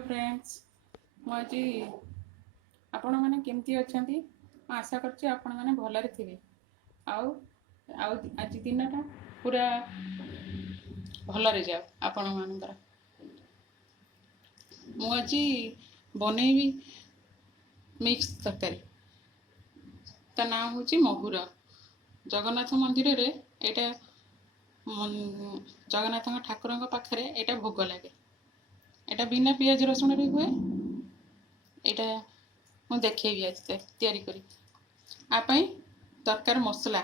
hello friends मुझे आपण मैंने केमती अच्छा आशा करछि आपण मैंने भलरे थे आउ आउ आज दिनटा पूरा भलरे जाओ आपण मानकर मुझे बनैबी मिक्स तरकारी ता ना हूँ महुर जगन्नाथ मंदिर रे एटा जगन्नाथ ठाकुर पाखे एटा भोग लगे एटा बिना पियाज रसुण रे हुए एटा मु देखेबी आज तैयारी करी आपाई दरकार मसला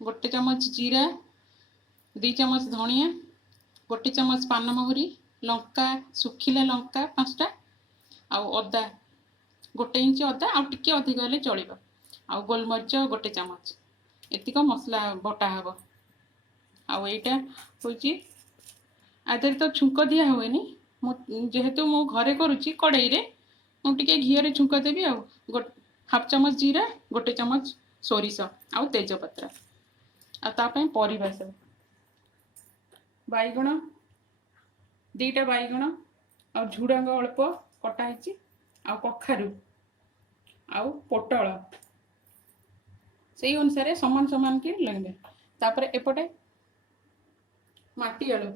गोटे चमच जीरा 2 चमच धनिया गोटे चमच पानमहुरी लंका सुखिला लंका 5टा आउ अदा गोटे इंच अदा आउ टिके अधिक हेले चलिबो आउ गोलमरीच गोटे चमच एतिक मसला बटा हबो आउ एटा होची आदर तो छुंक दिया हुएनी जेहेतु मु घरे करुच्ची कड़ई रे मुझे घी रे छुंक देवी हाफ चमच जीरा गोटे चमच सोरिष आउ तेजपत्र आपाई परिबा सब बैगण 2टा बैगण आ झुड़ंग अल्प कटाई आ कखारू आउ पोटल से अनुसार समान समान कि लगे तापर एपटे माटी आलू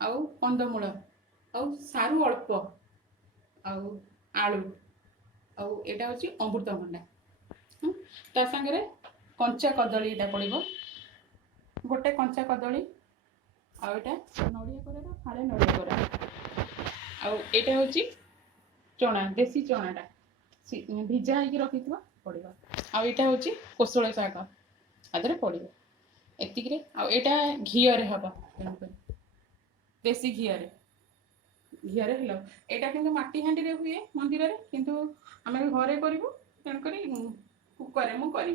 आउ कंदमूल आउ सारू अल्प आउ आलू आउ एटा होची अमृतभंडा ता संगे कंचा कदली एटा पड़िबो गोटे कंचा कदली आउ एटा नड़िया कोरा फाड़े नड़िया कोरा आउ एटा होची चना देसी चनाटा भिजा होइकी रखिथबो पड़िबो आउ एटा होची कोसळ शाग आदरे पड़िबो एतिकरे आउ एटा घी रे हबो देसी घी रे हेलो एटा किंतु माटी हांडी रे हुए मंदिर रे किंतु आमे घरे करिवो तेन करी कुकर रे मु करी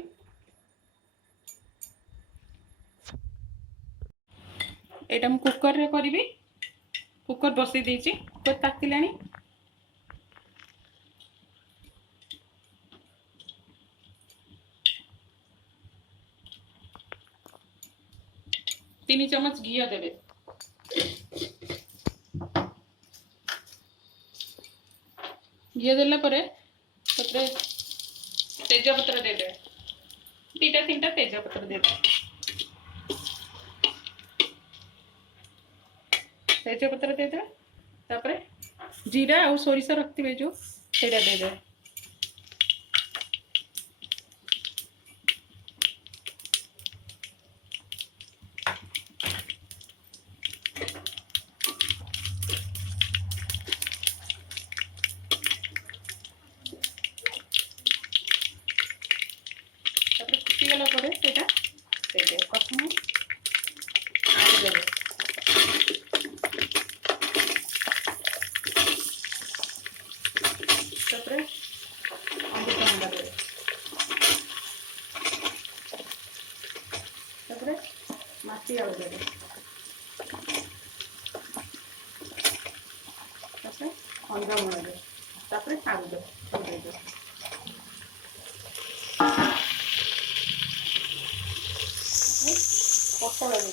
एटा मु कुकर रे करिवि कुकर बसई देछि कुकर तातिलानी 3 चमच घी देबे घी देला परे तत्रे तेजपत्र दे दे 2टा 3टा तेजपत्र दे दे तेजपत्र दे दे तापरे जीरा और सोरिष रखिबे जो सेटा दे दे गला परे सेटा दे दे प्रथम आलू दे तापरे अमृतभंडा दे तापरे माटी आलू दे तापरे कंदमूल दे तापरे सारू दे पोटल दे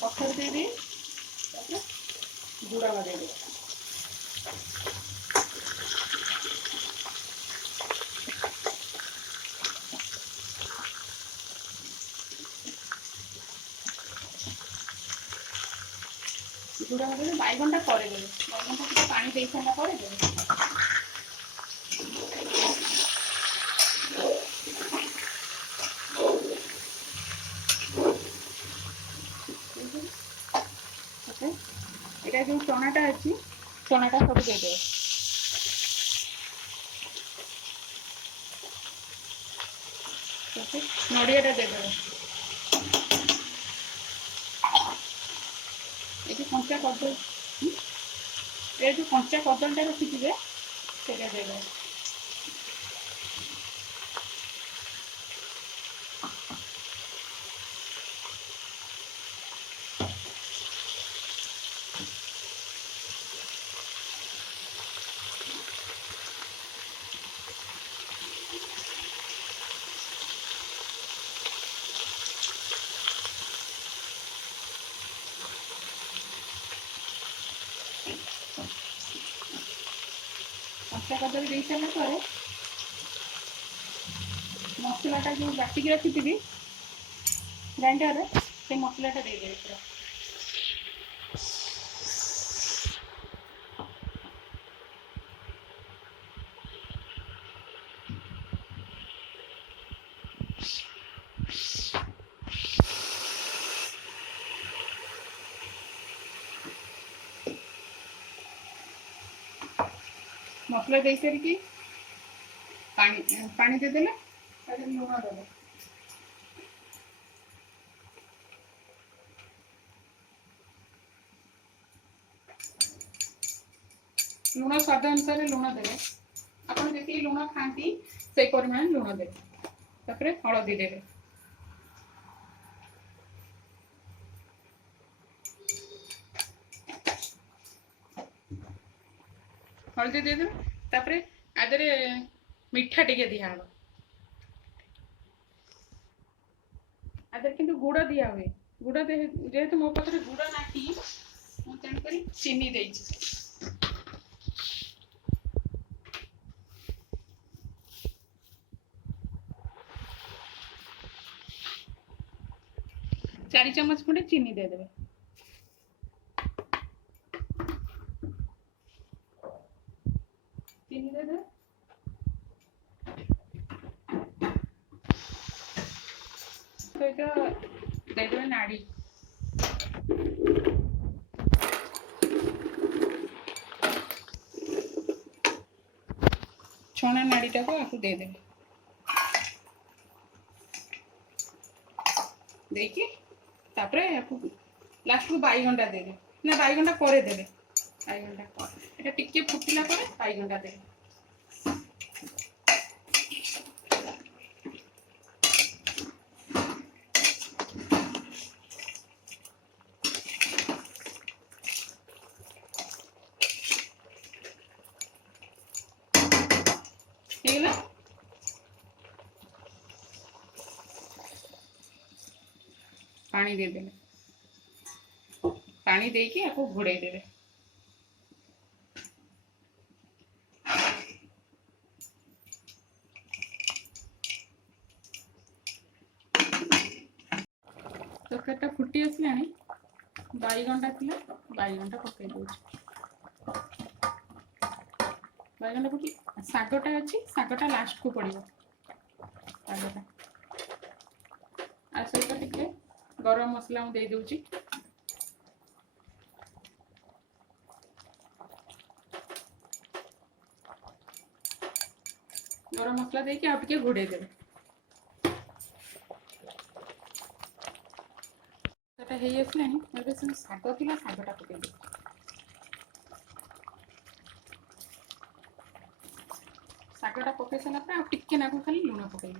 कखर दे दे गुड़ा दे दे गुड़ा दे बैगनटा करे दे बैगनटा पानी दे सारा करे दे एटा जो चनाटा अच्छी चनाटा सब दे दे नड़ियाटा दे दे ये कंचा कदली ये जो कंचा कदलटा रखिथे से दे दे मसला कदली दे सारा पर मसलाटा जो बाटिक रखी ग्राइंडर से मसलाटा दे दे पूरा मसला दे सारी पानी देदेले लुण देवे लुण स्वाद अनुसार लुण देवे आप जी लुण खाती से परिमाण लुण देवे हलदी देवे हलदी देदेवे आदरे मीठा टिके दिहब आदर किंतु गुड़ दिया हुए गुड़ जेहेतु मो पाखे गुड़ ना तेणुक चीनी दे 4 चम्मच खंडे चीनी दे देवे चीनी दे दे तो इटा दे देवे नाड़ी छोना नाड़ीटा को आपको दे देवे देखिए तापरे लास्ट को बैगनटा दे दे ना बैगनटा करे देवे बैगनटा एटा टिके फुटिला परे बैगनटा दे ठीक है पानी दे देवे पानी देके आपको घोड़े देवे तरकारीटा फुटी आसला बैगनटा थिला बैगनटा पकई दे बैगनटा पकई सागटा अच्छी सागटा लास्ट को पड़ो सागटा आ सहित टिके गरम मसला दे दूची गरम मसला देके आप टिके घोड़े देवे सेटा हेई आसलानी एबे से साग थिला सागटा पकई दे सागटा पकई सारा आप टिके नाकु खाली लुण पकई